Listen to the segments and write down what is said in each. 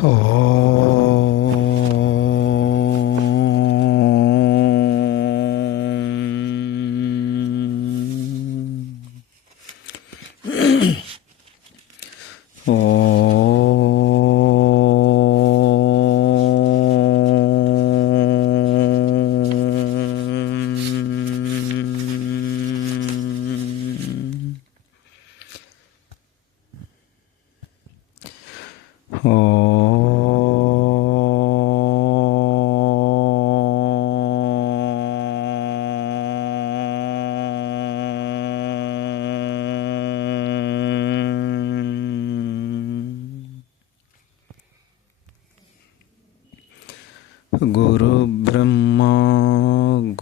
గురు బ్రహ్మ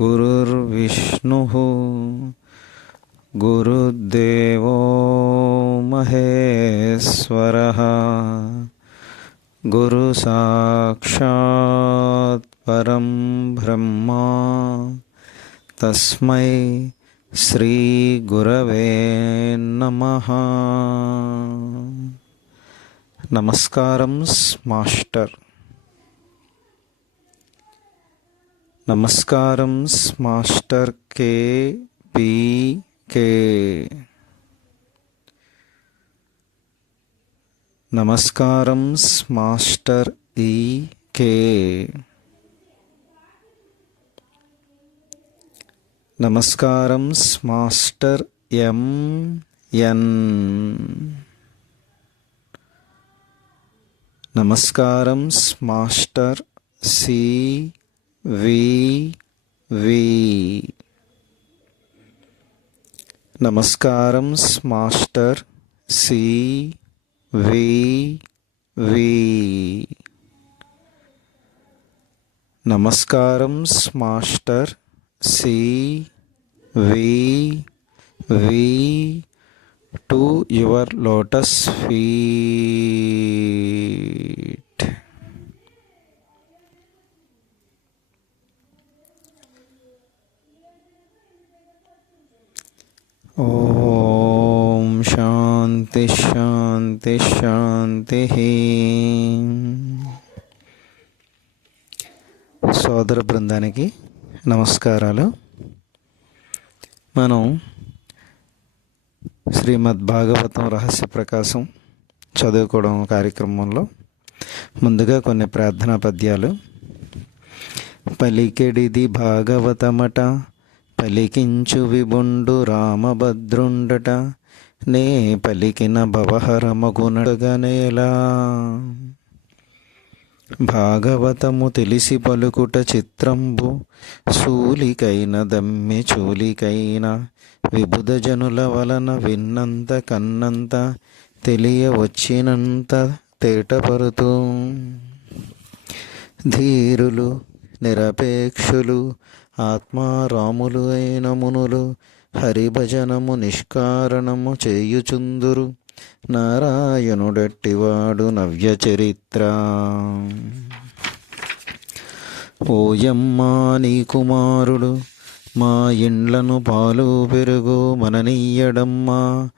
గురుర్విష్ణు గురుదేవో మహేశ్వరః గురు సాక్షాత్ పరం బ్రహ్మ తస్మై శ్రీ గురవే నమః. నమస్కారం మాస్టర్. నమస్కారం మాస్టర్ KPK. నమస్కారం మాస్టర్ EK. నమస్కారం మాస్టర్ MN. నమస్కారం మాస్టర్ CV. నమస్కారం మాస్టర్ CVV. నమస్కారం master CVV to your lotus feet. ఓం శాంతి శాంతి శాంతి. సోదర బృందానికి నమస్కారాలు. మనం శ్రీమద్ భాగవతం రహస్య ప్రకాశం చదువుకోవడం కార్యక్రమంలో ముందుగా కొన్ని ప్రార్థనా పద్యాలు. పలికెడిది భాగవతమట పలికించు విబుండు రామభద్రుండట నే పలికిన భవహరమగునగనేలా. భాగవతము తెలిసి పలుకుట చిత్రంబు శూలికైన దమ్మి చూలికైన విబుధ జనుల వలన విన్నంత కన్నంత తెలియవచ్చినంత తేటపరుతూ ధీరులు నిరపేక్షులు ఆత్మారాములు అయిన మునులు హరిభజనము నిష్కారణము చేయుచుందురు. నారాయణుడట్టివాడు నవ్య చరిత్ర. ఓయమ్మా నీ కుమారుడు మా ఇండ్లను పాలు పెరుగు మననీయడమ్మా.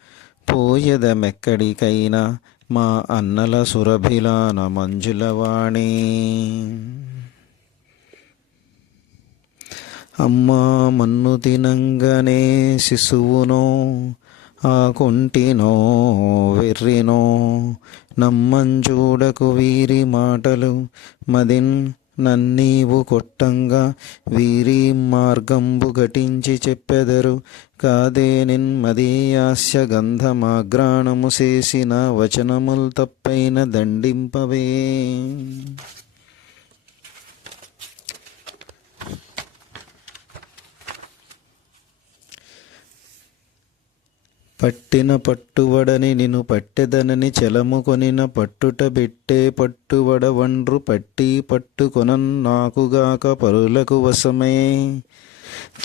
పోయదమెక్కడికైనా మా అన్నల సురభిలాన మంజులవాణి. అమ్మా మన్ను తినంగనే శిశువునో ఆ కుంటినో వెర్రినో నమ్మంజూడకు వీరి మాటలు మదిన్ నన్నీవు కొట్టంగా వీరి మార్గంబు ఘటించి చెప్పెదరు కాదే నిన్మదీయాస్య గంధమాగ్రాణము చేసిన వచనముల్ తప్పైన దండింపవే. పట్టిన పట్టువడని నిన్ను పట్టెదనని చెలముకొనిన పట్టుట బెట్టే పట్టువడ వండ్రు పట్టి పట్టుకొనన్ నాకుగాక పరులకు వశమే.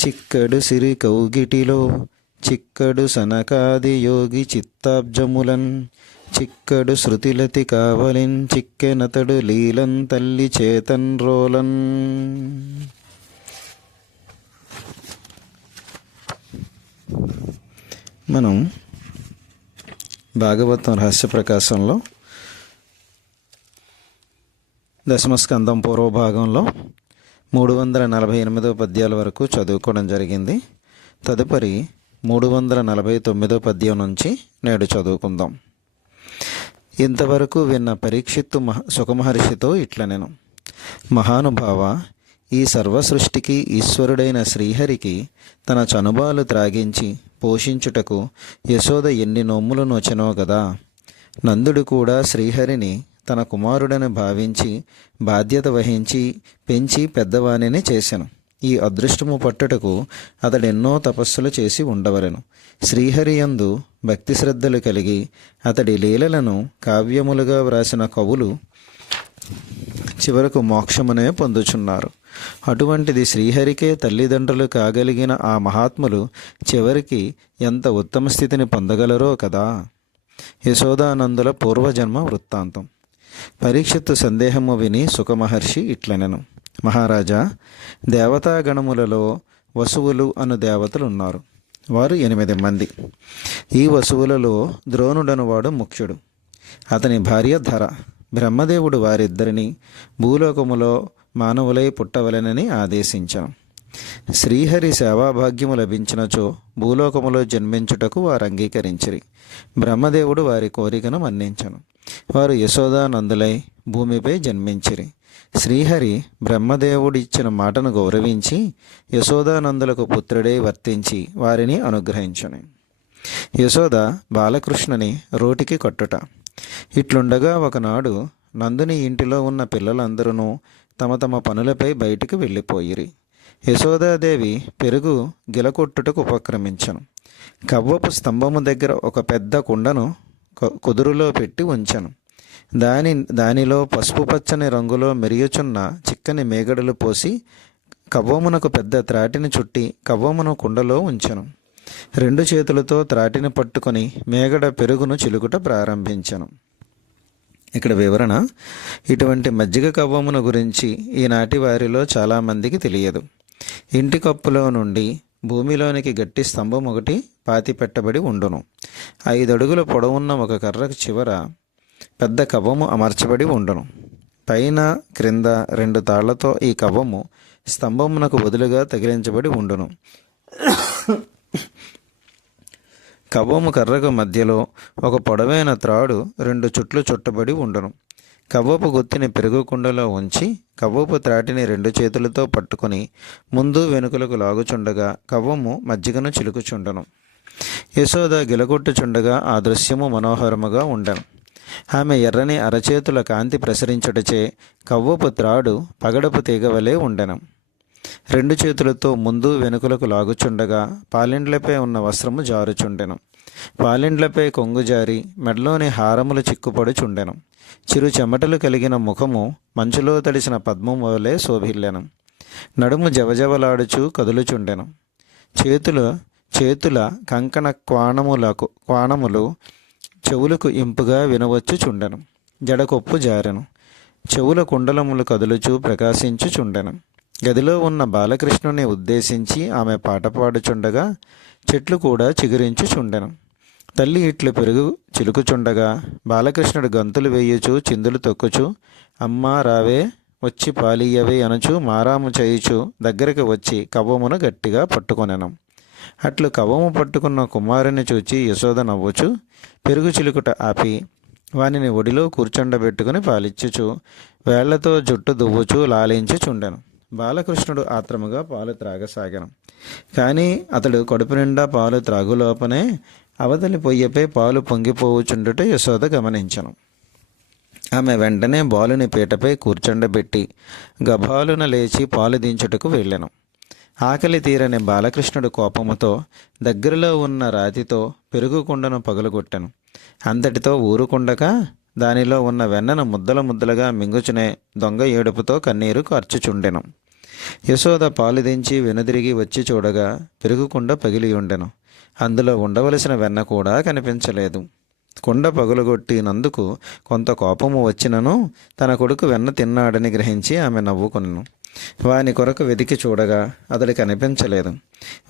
చిక్కడు సిరి కౌగిటిలో చిక్కడు సనకాది యోగి చిత్తాబ్జములన్ చిక్కడు శృతిలతి కావలిన్ చిక్కెనతడు లీలన్ తల్లి చేతన్ రోలన్. మనం భాగవతం రహస్య ప్రకాశంలో దశమస్కందం పూర్వభాగంలో 348 పద్యాల వరకు చదువుకోవడం జరిగింది. తదుపరి 349 పద్యం నుంచి నేడు చదువుకుందాం. ఇంతవరకు విన్న పరీక్షిత్తు సుఖమహర్షితో ఇట్లనెను: మహానుభావ, ఈ సర్వసృష్టికి ఈశ్వరుడైన శ్రీహరికి తన చనుబాలు త్రాగించి పోషించుటకు యశోద ఎన్ని నోములు నోచెనో గదా. నందుడు కూడా శ్రీహరిని తన కుమారుడని భావించి బాధ్యత వహించి పెంచి పెద్దవానిని చేసెను. ఈ అదృష్టము పట్టుటకు అతడెన్నో తపస్సులు చేసి ఉండవలెను. శ్రీహరియందు భక్తి శ్రద్ధలు కలిగి అతడి లీలలను కావ్యములుగా వ్రాసిన కవులు చివరకు మోక్షమునే పొందుచున్నారు. అటువంటిది శ్రీహరికే తల్లిదండ్రులు కాగలిగిన ఆ మహాత్ములు చివరికి ఎంత ఉత్తమ స్థితిని పొందగలరో కదా. యశోదానందుల పూర్వజన్మ వృత్తాంతం. పరీక్షిత్తు సందేహము విని సుఖమహర్షి ఇట్లనెను: మహారాజా, దేవతాగణములలో వసువులు అను దేవతలు ఉన్నారు. వారు 8 మంది. ఈ వసువులలో ద్రోణుడనువాడు ముఖ్యుడు. అతని భార్య ధర. బ్రహ్మదేవుడు వారిద్దరిని భూలోకములో మానవులై పుట్టవలెనని ఆదేశించాను. శ్రీహరి సేవాభాగ్యము లభించినచో భూలోకములో జన్మించుటకు వారు అంగీకరించిరి. బ్రహ్మదేవుడు వారి కోరికను మన్నించను. వారు యశోదానందులై భూమిపై జన్మించిరి. శ్రీహరి బ్రహ్మదేవుడిచ్చిన మాటను గౌరవించి యశోదానందులకు పుత్రుడై వర్తించి వారిని అనుగ్రహించను. యశోద బాలకృష్ణుని రోటికి కట్టుట. ఇట్లుండగా ఒకనాడు నందుని ఇంటిలో ఉన్న పిల్లలందరూ తమ తమ పనులపై బయటికి వెళ్ళిపోయిరి. యశోదాదేవి పెరుగు గిలకొట్టుటకు ఉపక్రమించను. కవ్వపు స్తంభము దగ్గర ఒక పెద్ద కుండను కుదురులో పెట్టి ఉంచెను. దానిలో పసుపు పచ్చని రంగులో మెరియుచున్న చిక్కని మేగడలు పోసి కవ్వమునకు పెద్ద త్రాటిని చుట్టి కవ్వమును కుండలో ఉంచెను. 2 చేతులతో త్రాటిని పట్టుకొని మేగడ పెరుగును చిలుకుట ప్రారంభించెను. ఇక్కడ వివరణ: ఇటువంటి మజ్జిగ కవ్వమును గురించి ఈనాటి వారిలో చాలామందికి తెలియదు. ఇంటి కప్పులో నుండి భూమిలోనికి గట్టి స్తంభం ఒకటి పాతి పెట్టబడి ఉండును. 5 అడుగుల పొడవున్న ఒక కర్రకు చివర పెద్ద కవ్వము అమర్చబడి ఉండును. పైన క్రింద 2 తాళ్లతో ఈ కవ్వము స్తంభమునకు వదులుగా తగిలించబడి ఉండును. కవ్వము కర్రకు మధ్యలో ఒక పొడవైన త్రాడు 2 చుట్లు చుట్టబడి ఉండును. కవ్వపు గుత్తిని పెరుగు కుండలో ఉంచి కవ్వపు త్రాటిని 2 చేతులతో పట్టుకొని ముందు వెనుకలకు లాగుచుండగా కవ్వము మజ్జిగను చిలుకుచుండను. యశోద గిలగొట్టుచుండగా ఆ దృశ్యము మనోహరముగా ఉండెను. ఆమె ఎర్రని అరచేతుల కాంతి ప్రసరించుటచే కవ్వపు త్రాడు పగడపు తీగవలే ఉండెను. 2 చేతులతో ముందు వెనుకలకు లాగుచుండగా పాలిండ్లపై ఉన్న వస్త్రము జారుచుండెను. పాలిండ్లపై కొంగు జారి మెడలోని హారములు చిక్కుపడుచుండెను. చిరు చెమటలు కలిగిన ముఖము మంచులో తడిసిన పద్మం వలె శోభిల్లెను. నడుము జవజవలాడుచు కదులుచుండెను. చేతుల కంకణ క్వాణములు చెవులకు ఇంపుగా వినవచ్చుచుండెను. జడకొప్పు జారెను. చెవుల కుండలములు కదులుచు ప్రకాశించుచుండెను. గదిలో ఉన్న బాలకృష్ణుని ఉద్దేశించి ఆమె పాట పాడుచుండగా చెట్లు కూడా చిగురించుచుండెను. తల్లి ఇట్లు పెరుగు చిలుకుచుండగా బాలకృష్ణుడు గంతులు వేయుచు చిందులు తొక్కుచు అమ్మా రావే వచ్చి పాలియ్యవే అనుచు మారాము చేయుచు దగ్గరికి వచ్చి కవ్వమును గట్టిగా పట్టుకొనెను. అట్లు కవ్వము పట్టుకున్న కుమారుని చూచి యశోద నవ్వుచు పెరుగు చిలుకుట ఆపి వానిని ఒడిలో కూర్చుండబెట్టుకుని పాలిచ్చుచు వేళ్లతో జుట్టు దువ్వుచు లాలించుచుండెను. బాలకృష్ణుడు ఆత్రముగా పాలు త్రాగసాగెను. కానీ అతడు కడుపు నిండా పాలు త్రాగులోపనే అవతలి పొయ్యపై పాలు పొంగిపోవుచుండుట యశోద గమనించెను. ఆమె వెంటనే బాలుని పీటపై కూర్చుండబెట్టి గభాలున లేచి పాలు దించుటకు వెళ్ళెను. ఆకలి తీరని బాలకృష్ణుడు కోపముతో దగ్గరలో ఉన్న రాతితో పెరుగు కుండను పగులగొట్టెను. అంతటితో ఊరుకుండక దానిలో ఉన్న వెన్నను ముద్దలుగా మింగుచునే దొంగ ఏడుపుతో కన్నీరు కార్చుచుండెను. యశోద పాలు దించి వెనుదిరిగి వచ్చి చూడగా పెరుగుకుండ పగిలి ఉండెను. అందులో ఉండవలసిన వెన్న కూడా కనిపించలేదు. కుండ పగులగొట్టినందుకు కొంత కోపము వచ్చినను తన కొడుకు వెన్న తిన్నాడని గ్రహించి ఆమె నవ్వుకొనెను. వాని కొరకు వెతికి చూడగా అతడి కనిపించలేదు.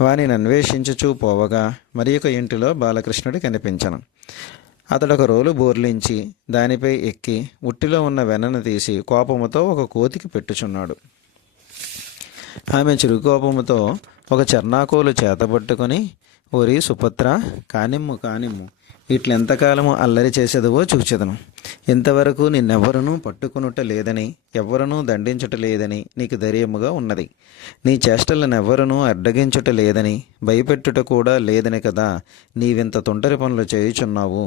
వానిని అన్వేషించుచూ పోవగా మరి ఒక ఇంటిలో బాలకృష్ణుడు కనిపించను. అతడొక రోలు బోర్లించి దానిపై ఎక్కి ఉట్టిలో ఉన్న వెన్నను తీసి కోపముతో ఒక కోతికి పెట్టుచున్నాడు. ఆమె చిరుకోపముతో ఒక చెర్నాకోలు చేతబట్టుకొని, ఓరి సుభద్ర, కానిమ్ము కానిమ్ము, ఇట్లెంతకాలము అల్లరి చేసేదవో చూచెదను. ఇంతవరకు నిన్నెవ్వరనూ పట్టుకొనుట లేదని, ఎవ్వరనూ దండించుట లేదని నీకు ధైర్యముగా ఉన్నది. నీ చేష్టలనెవ్వరనూ అడ్డగించుట లేదని, భయపెట్టుట కూడా లేదని కదా నీవింత తుంటరి పనులు చేయుచున్నావు.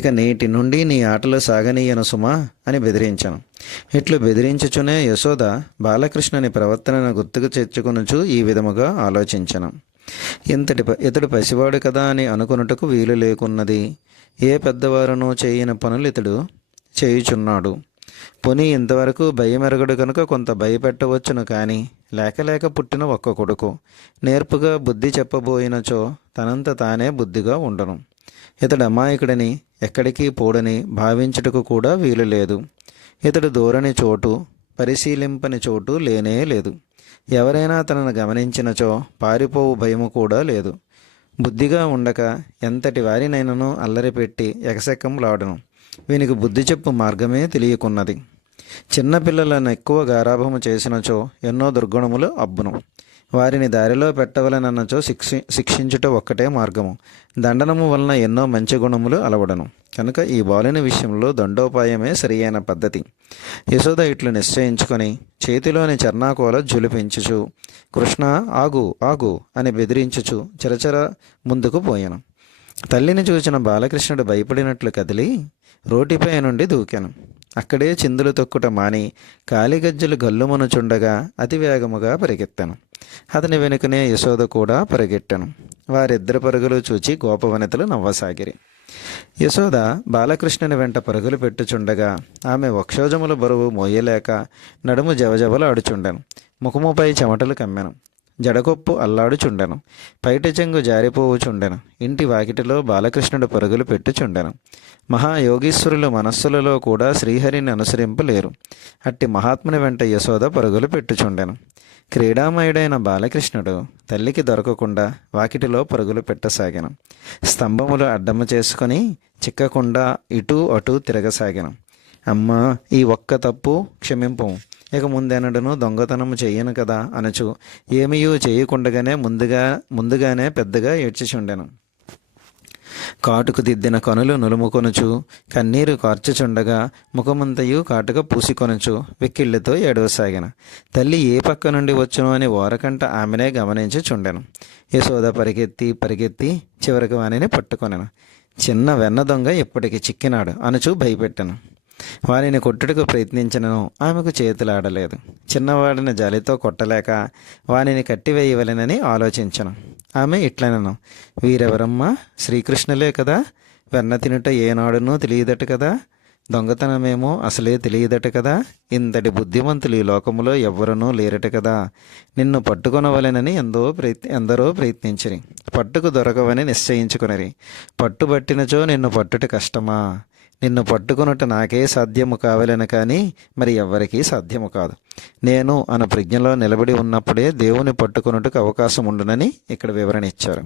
ఇక నేటి నుండి నీ ఆటలు సాగనీయను సుమా అని బెదిరించాను. ఇట్లు బెదిరించుచునే యశోద బాలకృష్ణుని ప్రవర్తనను గుర్తుకు తెచ్చుకొనుచు ఈ విధముగా ఆలోచించను. ఇతడు పసివాడు కదా అని అనుకొనుటకు వీలు లేకున్నది. ఏ పెద్దవారునూ చేయని పనులు ఇతడు చేయుచున్నాడు. పోనీ ఇంతవరకు భయమెరగడు కనుక కొంత భయపెట్టవచ్చును, కానీ లేక పుట్టిన ఒక్క కొడుకు నేర్పుగా బుద్ధి చెప్పబోయినచో తనంత తానే బుద్ధిగా ఉండను. ఇతడు అమాయకుడని, ఎక్కడికి పోడని భావించుటకు కూడా వీలు లేదు. ఇతడు దూరని చోటు, పరిశీలింపని చోటు లేనే లేదు. ఎవరైనా తనను గమనించినచో పారిపోవు భయము కూడా లేదు. బుద్ధిగా ఉండక ఎంతటి వారినైనను అల్లరి పెట్టి ఎకసెక్కంలాడను. వీనికి బుద్ధి చెప్పు మార్గమే తెలియకున్నది. చిన్నపిల్లలను ఎక్కువ గారాభము చేసినచో ఎన్నో దుర్గుణములు అబ్బును. వారిని దారిలో పెట్టవలనన్నచో శిక్షించుట ఒక్కటే మార్గము. దండనము వలన ఎన్నో మంచి గుణములు అలవడను. కనుక ఈ బాలుని విషయంలో దండోపాయమే సరియైన పద్ధతి. యశోద ఇట్లు నిశ్చయించుకొని చేతిలోని చర్నాకోల జులిపించుచు, కృష్ణ ఆగు ఆగు అని బెదిరించుచు చరచర ముందుకు పోయాను. తల్లిని చూచిన బాలకృష్ణుడు భయపడినట్లు కదిలి రోటిపై నుండి దూకాను. అక్కడే చిందులు తొక్కుట మాని కాలిగజ్జలు గల్లుమనుచుండగా అతివేగముగా పరిగెత్తాను. అతని వెనుకనే యశోద కూడా పరిగెట్టాను. వారిద్దరి పరుగులు చూచి గోపవనితలు నవ్వసాగిరి. యశోద బాలకృష్ణుని వెంట పరుగులు పెట్టుచుండగా ఆమె వక్షోజముల బరువు మోయలేక నడుము జవజవలాడుచుండెను. ముఖముపై చెమటలు కమ్మెను. జడకొప్పు అల్లాడుచుండెను. పైటి చెంగు జారిపోవుచుండెను. ఇంటి వాకిటిలో బాలకృష్ణుడు పరుగులు పెట్టుచుండెను. మహాయోగీశ్వరులు మనస్సులలో కూడా శ్రీహరిని అనుసరింపలేరు. అట్టి మహాత్ముని వెంట యశోద పరుగులు పెట్టుచుండెను. క్రీడామయుడైన బాలకృష్ణుడు తల్లికి దొరకకుండా వాకిటిలో పరుగులు పెట్టసాగాను. స్తంభములు అడ్డము చేసుకొని చిక్కకుండా ఇటూ అటూ తిరగసాగాను. అమ్మా, ఈ ఒక్క తప్పు క్షమింపు, ఇక ముందెనడను దొంగతనము చెయ్యను కదా అనుచు ఏమీయూ చేయకుండగానే ముందుగానే పెద్దగా ఏడ్చిచుండెను. కాటుకు దిద్దిన కనులు నులుముకొనుచు కన్నీరు కార్చుచుండగా ముఖమంతయు కాటుక పూసికొనుచు వెక్కిళ్ళతో ఏడవసాగిన. తల్లి ఏ పక్క నుండి వచ్చును అని ఓరకంట ఆమెనే గమనించుచుండెను. యశోద పరిగెత్తి చివరికి వానిని పట్టుకొనెను. చిన్న వెన్న దొంగ ఇప్పటికి చిక్కినాడు అనుచు భయపెట్టెను. వారిని కొట్టుటకు ప్రయత్నించినను ఆమెకు చేతులాడలేదు. చిన్నవాడిని జాలితో కొట్టలేక వానిని కట్టివేయవలెనని ఆలోచించను. ఆమె ఇట్లనను, వీరెవరమ్మా? శ్రీకృష్ణులే కదా. వెన్న తినుట ఏనాడునూ తెలియదట కదా. దొంగతనమేమో అసలే తెలియదట కదా. ఇంతటి బుద్ధిమంతులు ఈ లోకములో ఎవ్వరనూ లేరట కదా. నిన్ను పట్టుకొనవలెనని ఎందరో ప్రయత్నించిరి. పట్టుకు దొరకవని నిశ్చయించుకొనిరి. పట్టుబట్టినచో నిన్ను పట్టుట కష్టమా? నిన్ను పట్టుకొనుట నాకే సాధ్యము కావలెను, కానీ మరి ఎవ్వరికీ సాధ్యము కాదు. నేను అను ప్రజ్ఞలో నిలబడి ఉన్నప్పుడే దేవుని పట్టుకొనుటకు అవకాశం ఉండునని ఇక్కడ వివరణ ఇచ్చారు.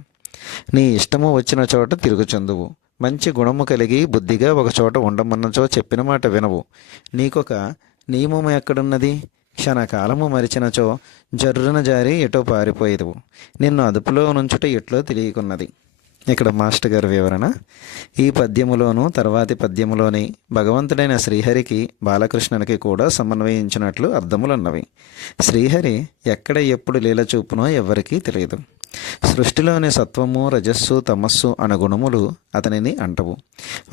నీ ఇష్టము వచ్చిన చోట తిరుగుచుందువు. మంచి గుణము కలిగి బుద్ధిగా ఒక చోట ఉండమన్నచో చెప్పిన మాట వినవు. నీకొక నియమము ఎక్కడున్నది? క్షణకాలము మరిచినచో జర్రున జారి ఎటో పారిపోయేదువు. నిన్ను అదుపులో నుంచుట ఎట్లో తెలియకున్నది. ఇక్కడ మాస్టర్ గారి వివరణ. ఈ పద్యములోను తర్వాతి పద్యములోని భగవంతుడైన శ్రీహరికి బాలకృష్ణునికి కూడా సమన్వయించినట్లు అర్థములున్నవి. శ్రీహరి ఎక్కడ ఎప్పుడు లీల చూపునో ఎవ్వరికీ తెలియదు. సృష్టిలోని సత్వము, రజస్సు, తమస్సు అను గుణములు అతనిని అంటవు.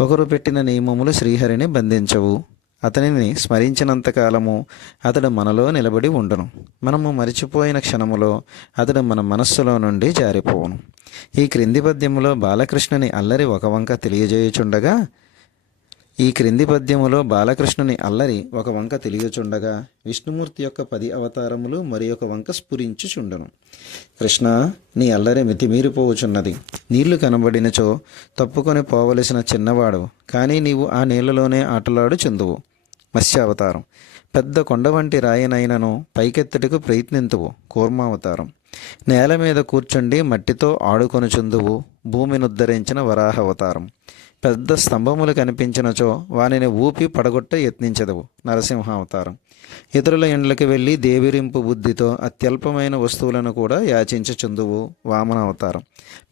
ఒకరు పెట్టిన నియమములు శ్రీహరిని బంధించవు. అతనిని స్మరించినంతకాలము అతడు మనలో నిలబడి ఉండును. మనము మరిచిపోయిన క్షణములో అతడు మన మనస్సులో నుండి జారిపోవును. ఈ క్రింది పద్యములో బాలకృష్ణుని అల్లరి ఒక వంక తెలియజేయుచుండగా విష్ణుమూర్తి యొక్క 10 అవతారములు మరి ఒక వంక స్ఫురించుచుండను. కృష్ణ, నీ అల్లరి మితిమీరిపోవుచున్నది. నీళ్లు కనబడినచో తప్పుకొని పోవలసిన చిన్నవాడు, కానీ నీవు ఆ నీళ్లలోనే ఆటలాడుచుందువు. మత్స్యావతారం. పెద్ద కొండ వంటి రాయినైనను పైకెత్తుటకు ప్రయత్నింతువు. కూర్మావతారం. నేల మీద కూర్చుండి మట్టితో ఆడుకొనుచుందువు భూమినుద్ధరించిన వరాహ అవతారం. పెద్ద స్తంభములు కనిపించినచో వానిని ఊపి పడగొట్ట యత్నించదవు నరసింహ అవతారం. ఇతరుల ఇండ్లకి వెళ్ళి దేవిరింపు బుద్ధితో అత్యల్పమైన వస్తువులను కూడా యాచించుచుందువు వామన అవతారం.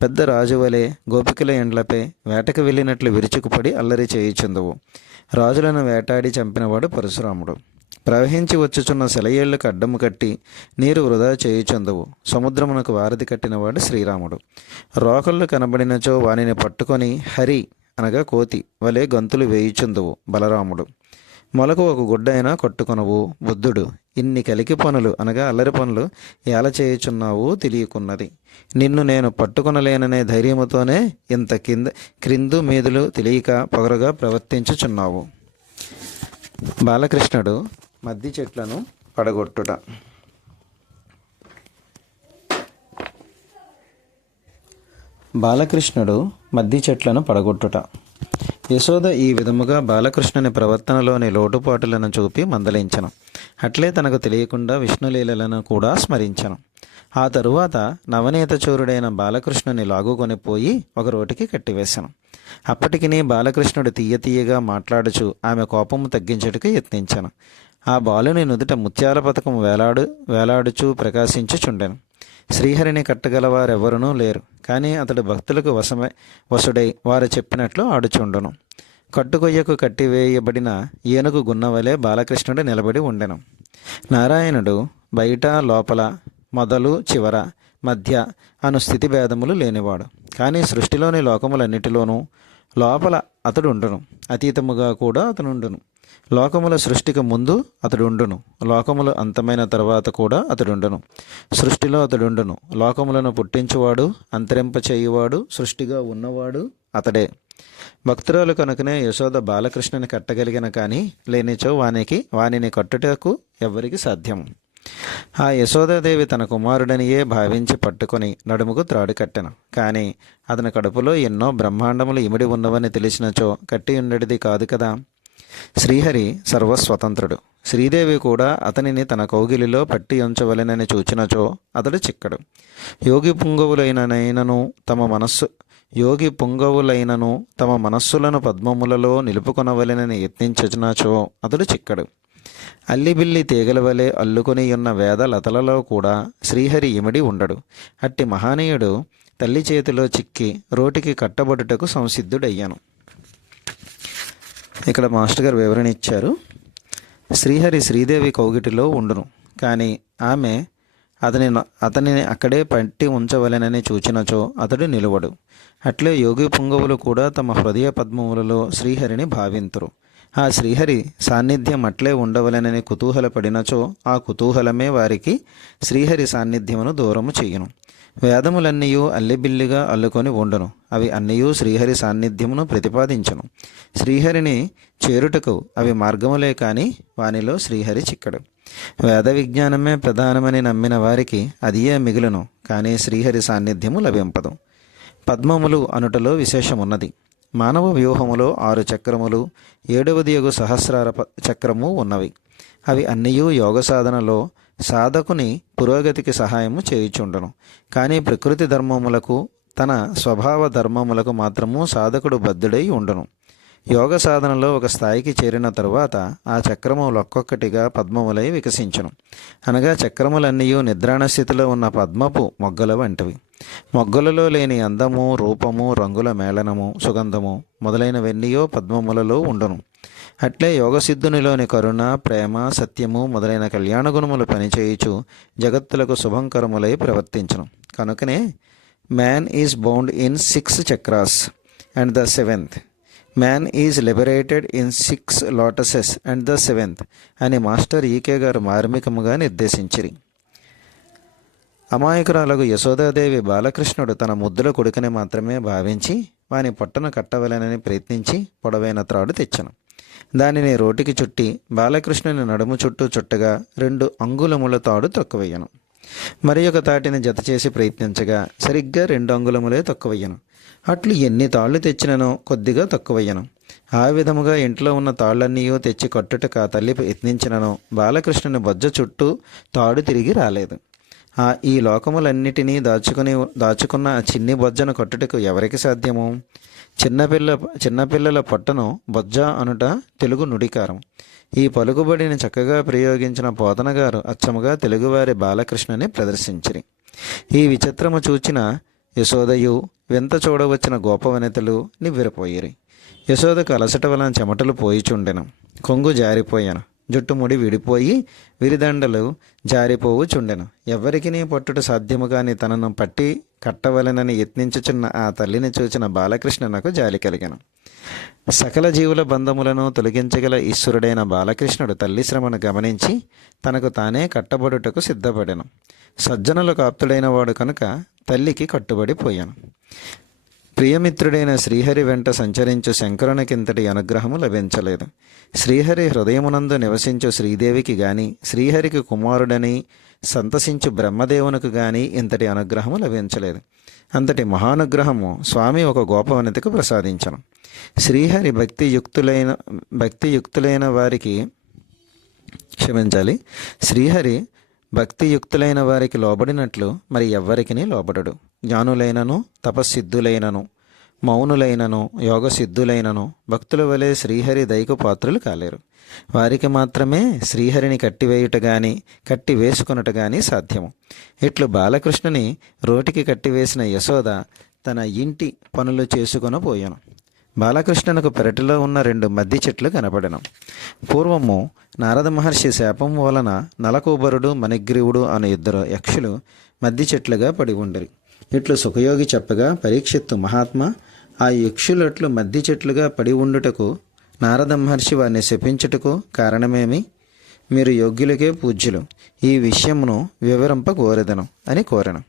పెద్ద రాజువలే గోపికల ఇండ్లపై వేటకు వెళ్ళినట్లు విరుచుకుపడి అల్లరి చేయుచుందువు. రాజులను వేటాడి చంపినవాడు పరశురాముడు. ప్రవహించి వచ్చుచున్న సెలయేళ్లకు అడ్డము కట్టి నీరు వృధా చేయుచుందువు సముద్రమునకు వారధి కట్టినవాడు శ్రీరాముడు. రోకళ్ళు కనబడినచో వానిని పట్టుకొని హరి అనగా కోతి వలె గంతులు వేయుచుందువు బలరాముడు. మొలకు ఒక గుడ్డైనా కట్టుకొనవు బుద్ధుడు. ఇన్ని కలికి పనులు అనగా అల్లరి పనులు ఎలా చేయుచున్నావు తెలియకున్నది. నిన్ను నేను పట్టుకొనలేననే ధైర్యముతోనే ఇంత క్రిందు మీదులు తెలియక పొగరుగా ప్రవర్తించుచున్నావు. బాలకృష్ణుడు మద్ది చెట్లను పడగొట్టుట. బాలకృష్ణుడు మద్ది చెట్లను పడగొట్టుట. యశోద ఈ విధముగా బాలకృష్ణుని ప్రవర్తనలోని లోటుపాటులను చూపి మందలించను. అట్లే తనకు తెలియకుండా విష్ణులీలలను కూడా స్మరించను. ఆ తరువాత నవనీత చోరుడైన బాలకృష్ణుని లాగుకొని పోయి ఒక రోటికి కట్టివేశాను. అప్పటికి బాలకృష్ణుడు తీయగా మాట్లాడుచు ఆమె కోపము తగ్గించుటకు యత్నించాను. ఆ బాలుని నుదుట ముత్యాల పథకం వేలాడుచూ ప్రకాశించుచుండెను. శ్రీహరిని కట్టగలవారెవరునూ లేరు, కానీ అతడు భక్తులకు వసుడై వారు చెప్పినట్లు ఆడుచుండును. కట్టుకొయ్యకు కట్టివేయబడిన ఏనుగు గున్నవలే బాలకృష్ణుడు నిలబడి ఉండెను. నారాయణుడు బయట లోపల మొదలు చివర మధ్య అను స్థితి భేదములు లేనివాడు. కానీ సృష్టిలోని లోకములన్నిటిలోనూ లోపల అతడుండును, అతీతముగా కూడా అతనుండును. లోకముల సృష్టికి ముందు అతడుండును, లోకములు అంతమైన తర్వాత కూడా అతడుండును. సృష్టిలో అతడుండును, లోకములను పుట్టించువాడు, అంతరింపచేయువాడు, సృష్టిగా ఉన్నవాడు అతడే. భక్తురాలు కనుకనే యశోద బాలకృష్ణుని కట్టగలిగిన కానీ లేనిచో వానిని కట్టుటకు ఎవ్వరికి సాధ్యం. ఆ యశోదాదేవి తన కుమారుడనియే భావించి పట్టుకొని నడుముకు త్రాడు కట్టెను. కానీ అతని కడుపులో ఎన్నో బ్రహ్మాండములు ఇమిడి ఉన్నవని తెలిసినచో కట్టి ఉండేది కాదు కదా. శ్రీహరి సర్వస్వతంత్రుడు. శ్రీదేవి కూడా అతనిని తన కౌగిలిలో పట్టి ఉంచవలెనని చూచినచో అతడు చిక్కడు. యోగి పుంగవులైనను తమ మనస్సులను పద్మములలో నిలుపుకొనవలెనని యత్నించినచో అతడు చిక్కడు. అల్లిబిల్లి తీగల వలె అల్లుకొని ఉన్న వేద లతలలో కూడా శ్రీహరి ఇమిడి ఉండడు. అట్టి మహానీయుడు తల్లి చేతిలో చిక్కి రోటికి కట్టబడుటకు సంసిద్ధుడయ్యాను. ఇక్కడ మాస్టర్ గారు వివరణ ఇచ్చారు. శ్రీహరి శ్రీదేవి కౌగిటిలో ఉండును, కానీ ఆమె అతనిని అక్కడే పట్టి ఉంచవలెనని చూచినచో అతడు నిలువడు. అట్లే యోగి పుంగవులు కూడా తమ హృదయ పద్మములలో శ్రీహరిని భావింతురు. ఆ శ్రీహరి సాన్నిధ్యం అట్లే ఉండవలెనని కుతూహలపడినచో ఆ కుతూహలమే వారికి శ్రీహరి సాన్నిధ్యమును దూరము చెయ్యును. వేదములన్నీయూ అల్లిబిల్లిగా అల్లుకొని ఉండును, అవి అన్నయూ శ్రీహరి సాన్నిధ్యమును ప్రతిపాదించును. శ్రీహరిని చేరుటకు అవి మార్గములే కాని వానిలో శ్రీహరి చిక్కడు. వేద విజ్ఞానమే ప్రధానమని నమ్మిన వారికి అదియే మిగులును, కానీ శ్రీహరి సాన్నిధ్యము లభింపదు. పద్మములు అనుటలో విశేషమున్నది. మానవ వ్యూహములో 6 చక్రములు, 7వది సహస్రార చక్రము ఉన్నవి. అవి అన్నయూ యోగ సాధనలో సాధకుని పురోగతికి సహాయము చేయుచుండును. కానీ ప్రకృతి ధర్మములకు తన స్వభావ ధర్మములకు మాత్రము సాధకుడు బద్ధుడై ఉండును. యోగ సాధనలో ఒక స్థాయికి చేరిన తరువాత ఆ చక్రములు ఒక్కొక్కటిగా పద్మములై వికసించును. అనగా చక్రములన్నయూ నిద్రాణ స్థితిలో ఉన్న పద్మపు మొగ్గల వంటివి. మొగ్గలలో లేని అందము, రూపము, రంగుల మేళనము, సుగంధము మొదలైనవన్నీయో పద్మములలో ఉండును. అట్లే యోగసిద్ధునిలోని కరుణ, ప్రేమ, సత్యము మొదలైన కళ్యాణ గుణములు పనిచేయుచు జగత్తులకు శుభంకరములై ప్రవర్తించును. కనుకనే man is bound in 6 chakras and the 7th. Man is liberated in 6 lotuses and the 7th అని మాస్టర్ ఈకే గారు మార్మికముగా నిర్దేశించిరి. అమాయకురాలకు యశోదాదేవి బాలకృష్ణుడు తన ముద్దుల కొడుకుని మాత్రమే భావించి వాని పొట్టను కట్టవలెనని ప్రయత్నించి పొడవైన త్రాడు తెచ్చను. దానిని రోటికి చుట్టి బాలకృష్ణుని నడుము చుట్టూ చుట్టగా 2 అంగుళముల తాడు తొక్కవయ్యను. మరి ఒక తాటిని జత చేసి ప్రయత్నించగా సరిగ్గా 2 అంగుళములే తొక్కవయ్యను. అట్లు ఎన్ని తాళ్ళు తెచ్చిననో కొద్దిగా తక్కువయ్యను. ఆ విధముగా ఇంట్లో ఉన్న తాళ్ళన్నీయో తెచ్చి కట్టుటకు ఆ తల్లి యత్నించిననో బాలకృష్ణుని బొజ్జ చుట్టూ తాడు తిరిగి రాలేదు. ఈ లోకములన్నిటినీ దాచుకున్న ఆ చిన్ని బొజ్జను కట్టుటకు ఎవరికి సాధ్యము? చిన్నపిల్లల పొట్టను బొజ్జ అనుట తెలుగు నుడికారం. ఈ పలుకుబడిని చక్కగా ప్రయోగించిన పోతనగారు అచ్చముగా తెలుగువారి బాలకృష్ణని ప్రదర్శించిరి. ఈ విచిత్రము చూచిన యశోదయు వింత చూడవచ్చిన గోపవనితలు నివ్వెరపోయిరి. యశోదకు అలసట వలన చెమటలు పోయిచుండెను. కొంగు జారిపోయాను. జుట్టుముడి విడిపోయి విరిదండలు జారిపోవుచుండెను. ఎవ్వరికినీ పట్టుట సాధ్యము కాని తనను పట్టి కట్టవలెనని యత్నించుచున్న ఆ తల్లిని చూచిన బాలకృష్ణునకు జాలి కలిగెను. సకల జీవుల బంధములను తొలగించగల ఈశ్వరుడైన బాలకృష్ణుడు తల్లి శ్రమను గమనించి తనకు తానే కట్టబడుటకు సిద్ధపడెను. సజ్జనులకు ఆప్తుడైన వాడు కనుక తల్లికి కట్టుబడిపోయాను. ప్రియమిత్రుడైన శ్రీహరి వెంట సంచరించు శంకరునికింతటి అనుగ్రహము లభించలేదు. శ్రీహరి హృదయమునందు నివసించు శ్రీదేవికి గాని శ్రీహరికి కుమారుడని సంతసించు బ్రహ్మదేవునికి గాని ఇంతటి అనుగ్రహము లభించలేదు. అంతటి మహానుగ్రహము స్వామి ఒక గోపవనితకు ప్రసాదించను. శ్రీహరి భక్తియుక్తులైన వారికి లోబడినట్లు మరి ఎవ్వరికిని లోబడడు. జ్ఞానులైనను తపస్సిద్ధులైనను మౌనులైనను యోగసిద్ధులైనను భక్తుల వలె శ్రీహరి దయకు పాత్రులు కాలేరు. వారికి మాత్రమే శ్రీహరిని కట్టివేయుట గాని కట్టివేసుకొనుట గాని సాధ్యము. ఇట్లు బాలకృష్ణుని రోటికి కట్టివేసిన యశోద తన ఇంటి పనులు చేసుకొనపోయాను. బాలకృష్ణునకు పెరటిలో ఉన్న 2 మద్ది చెట్లు కనపడెను. పూర్వము నారద మహర్షి శాపం వలన నలకూబరుడు మణిగ్రీవుడు అను 2 యక్షులు మద్ది చెట్లుగా పడి ఉండిరి. ఇట్లు సుఖయోగి చెప్పగా పరీక్షిత్తు మహాత్మా, ఆ యక్షులట్లు మద్ది చెట్లుగా పడి ఉండుటకు నారద మహర్షి వారిని శపించుటకు కారణమేమి? మీరు యోగ్యులకే పూజ్యులు. ఈ విషయమును వివరింప కోరెదను అని కోరెను.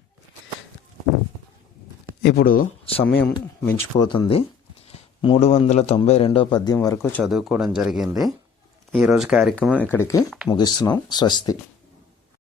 ఇప్పుడు సమయం మించిపోతుంది. 392వ పద్యం వరకు చదువుకోవడం జరిగింది. ఈరోజు కార్యక్రమం ఇక్కడికి ముగిస్తున్నాం. స్వస్తి.